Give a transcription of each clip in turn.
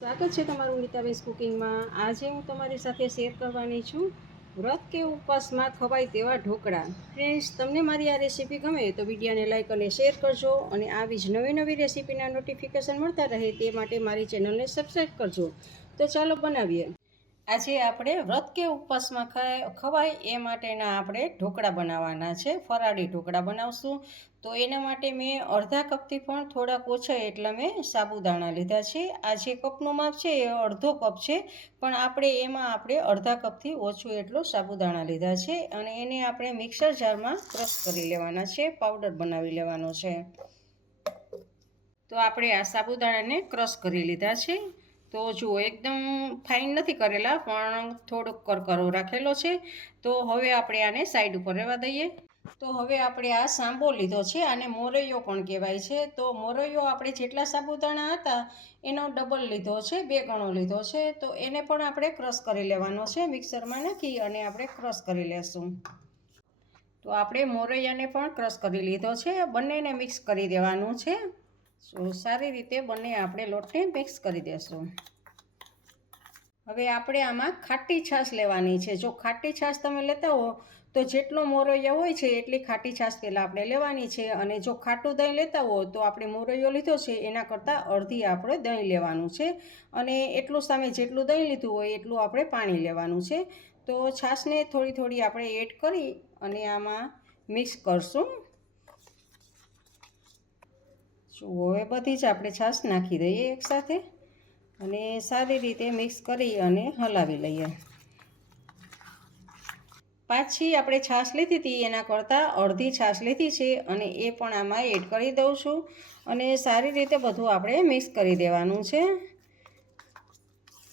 સ્વાગત છે તમારું નીતાબેસ કુકિંગમાં. આજે હું તમારી સાથે શેર કરવાની છું વ્રત કે ઉપવાસમાં ખવાય તેવા ઢોકળા. ફ્રેન્ડ્સ તમને મારી આ રેસીપી ગમે તો વિડીયોને લાઇક અને શેર કરજો અને આવી જ નવી નવી રેસીપીના નોટિફિકેશન મળતા રહે તે માટે મારી ચેનલને સબસ્ક્રાઈબ કરજો. તો ચાલો બનાવીએ. આજે આપણે વ્રત કે ઉપવાસમાં ખવાય એ માટેના આપણે ઢોકળા બનાવવાના છે, ફરાળી ઢોકળા બનાવશું. તો એના માટે મેં અડધા કપથી પણ થોડાક ઓછા એટલા મેં સાબુદાણા લીધા છે. આ જે કપનું માપ છે એ અડધો કપ છે, પણ આપણે એમાં આપણે અડધા કપથી ઓછું એટલો સાબુદાણા લીધા છે અને એને આપણે મિક્સર જારમાં ક્રશ કરી લેવાના છે, પાવડર બનાવી લેવાનો છે. તો આપણે આ સાબુદાણાને ક્રશ કરી લીધા છે. તો જુઓ, એકદમ ફાઇન નથી કરેલા, પણ થોડોક કરકરો રાખેલો છે. તો હવે આપણે આને સાઈડ ઉપર રહેવા દઈએ. તો હવે આપણે આ સાંબો લીધો છે આને મોરૈયો પણ કહેવાય છે. તો મોરૈયો આપણે જેટલા સાબુદાણા હતા, એનો ડબલ લીધો છે, બે ગણો લીધો છે. તો એને પણ આપણે ક્રશ કરી લેવાનો છે મિક્સરમાં નાખી અને આપણે ક્રશ કરી લેશું. તો આપણે મોરૈયાને પણ ક્રશ કરી લીધો છે. બંનેને મિક્સ કરી દેવાનું છે. સો સારી રીતે બંને આપણે લોટને મિક્સ કરી દેશું. હવે આપણે આમાં ખાટી છાશ લેવાની છે. જો ખાટી છાશ તમે લેતા હો, તો જેટલો મોરૈયો હોય છે એટલી ખાટી છાશ પહેલાં આપણે લેવાની છે. અને જો ખાટું દહીં લેતા હો, તો આપણે મોરૈયો લીધો છે, એના કરતાં અડધી આપણે દહીં લેવાનું છે. અને એટલું સામે જેટલું દહીં લીધું હોય, એટલું આપણે પાણી લેવાનું છે. તો છાશને થોડી થોડી આપણે એડ કરી અને આમાં મિક્સ કરશું. જુઓ હવે બધી જ આપણે છાશ નાખી દઈએ એકસાથે અને સારી રીતે મિક્સ કરી અને હલાવી લઈએ. પાછી આપણે છાશ લીધી હતી, એના કરતાં અડધી છાશ લીધી છે અને એ પણ આમાં એડ કરી દઉં છું અને સારી રીતે બધું આપણે મિક્સ કરી દેવાનું છે.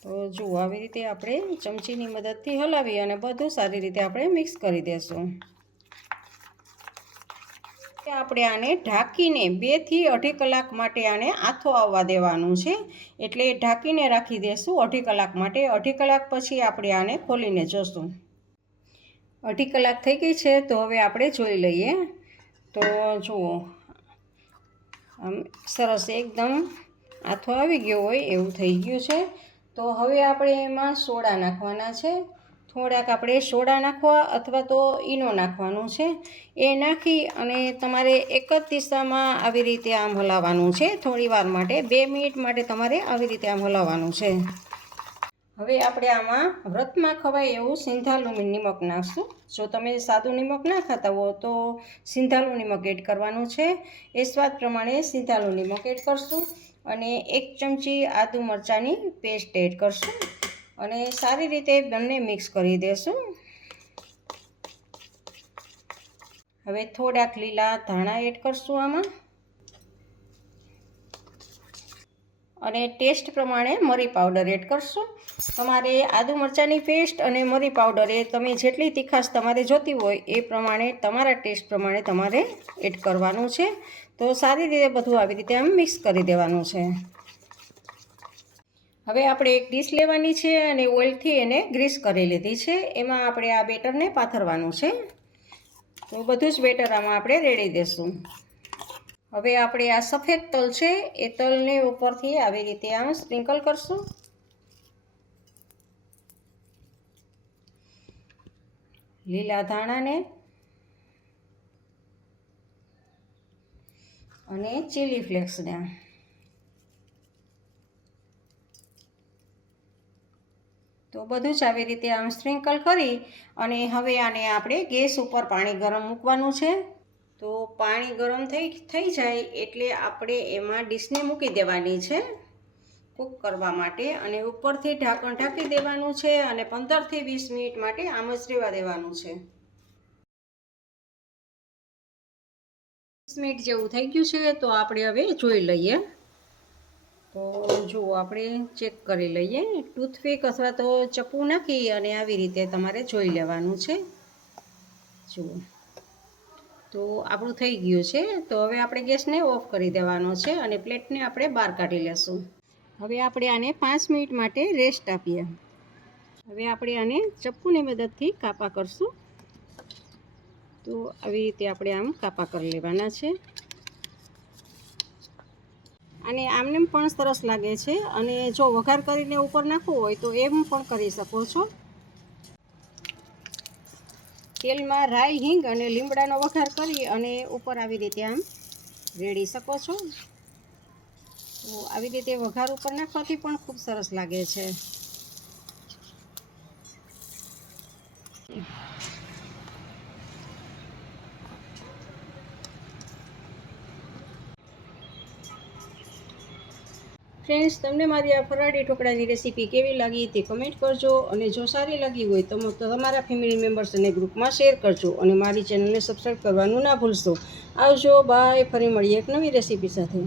તો જુઓ આવી રીતે આપણે ચમચીની મદદથી હલાવી અને બધું સારી રીતે આપણે મિક્સ કરી દઈશું આપણે આને ઢાંકીને બેથી અઢી કલાક માટે આને આથો આવવા દેવાનું છે. એટલે ઢાંકીને રાખી દેશું અઢી કલાક માટે. અઢી કલાક પછી આપણે આને ખોલીને જોશું. અઢી કલાક થઈ ગઈ છે તો હવે આપણે જોઈ લઈએ. તો જુઓ. આમ સરસ એકદમ આથો આવી ગયો હોય એવું થઈ ગયું છે. તો હવે આપણે એમાં સોડા નાખવાના છે. થોડાક આપણે સોડા નાખવા અથવા તો ઈનો નાખવાનું છે. એ નાખી અને તમારે એક જ દિશામાં આવી રીતે આમ હલાવવાનું છે. થોડી વાર માટે, બે મિનિટ માટે તમારે આવી રીતે આમ હલાવવાનું છે. હવે આપણે આમાં વ્રતમાં ખવાય એવું સિંધાલું નિમક નાખશું. જો તમે સાદું નિમક ના ખાતા હો, તો સિંધાલું નિમક એડ કરવાનું છે. એ સ્વાદ પ્રમાણે સિંધાલું નિમક એડ કરશું અને એક ચમચી આદુ મરચાંની પેસ્ટ એડ કરશું. અને સારી રીતે બંને મિક્સ કરી દેશું. હવે થોડાક લીલા ધાણા એડ કરશું આમાં. અને ટેસ્ટ પ્રમાણે મરી પાવડર એડ કરશું. તમારે આદુ મરચાંની પેસ્ટ અને મરી પાવડર એ તમે જેટલી તીખાશ તમારે જોતી હોય એ પ્રમાણે તમારા ટેસ્ટ પ્રમાણે તમારે એડ કરવાનું છે. તો સારી રીતે બધું આવી રીતે આમ મિક્સ કરી દેવાનું છે. હવે આપણે એક ડીશ લેવાની છે અને ઓઇલથી એને ગ્રીસ કરી લીધી છે. એમાં આપણે આ બેટરને પાથરવાનું છે. તો બધું જ બેટર આમાં આપણે રેડી દેશું. હવે આપણે આ સફેદ તલ છે, એ તલને ઉપરથી આવી રીતે આમ સ્પ્રિંકલ કરશું. લીલા ધાણાને અને ચીલી ફ્લેક્સને. તો બધું જ આવી રીતે આમ સ્પ્રિંકલ કરી અને હવે આને આપણે ગેસ ઉપર પાણી ગરમ મૂકવાનું છે. તો પાણી ગરમ થઈ થઈ જાય એટલે આપણે એમાં ડીશને મૂકી દેવાની છે. કૂક કરવા માટે અને ઉપરથી ઢાંકણ ઢાંકી દેવાનું છે અને પંદરથી વીસ મિનિટ માટે આમ જ રહેવા દેવાનું છે. વીસ મિનિટ જેવું થઈ ગયું છે તો આપણે હવે જોઈ લઈએ. તો જુઓ આપણે ચેક કરી લઈએ. ટૂથપીક અથવા તો ચપ્પુ નાખી અને આવી રીતે તમારે જોઈ લેવાનું છે. જુઓ. તો આપણું થઈ ગયું છે. તો હવે આપણે ગેસને ઓફ કરી દેવાનો છે અને પ્લેટને આપણે બહાર કાઢી લેશું. હવે આપણે આને પાંચ મિનિટ માટે રેસ્ટ આપીએ. હવે આપણે આને ચપ્પુની મદદથી કાપા કરશું. તો આવી રીતે આપણે આમ કાપા કરી લેવાના છે. અને આમને પણ સરસ લાગે છે. અને જો વઘાર કરીને ઉપર નાખવું હોય તો એમ પણ કરી શકો છો. તેલમાં રાઈ, હિંગ અને લીમડાનો વઘાર કરી અને ઉપર આવી રીતે આમ રેડી શકો છો. તો આવી રીતે વઘાર ઉપર નાખવાથી પણ ખૂબ સરસ લાગે છે. ફ્રેન્ડ્સ તમને મારી આ ફરાળી ઢોકળાની રેસીપી કેવી લાગી તે કમેન્ટ કરજો અને જો સારી લાગી હોય તો તો તમારા ફેમિલી મેમ્બર્સ અને ગ્રુપમાં શેર કરજો અને મારી ચેનલને સબસ્ક્રાઈબ કરવાનું ના ભૂલશો. આવજો બાય ફરી મળીએ એક નવી રેસીપી સાથે.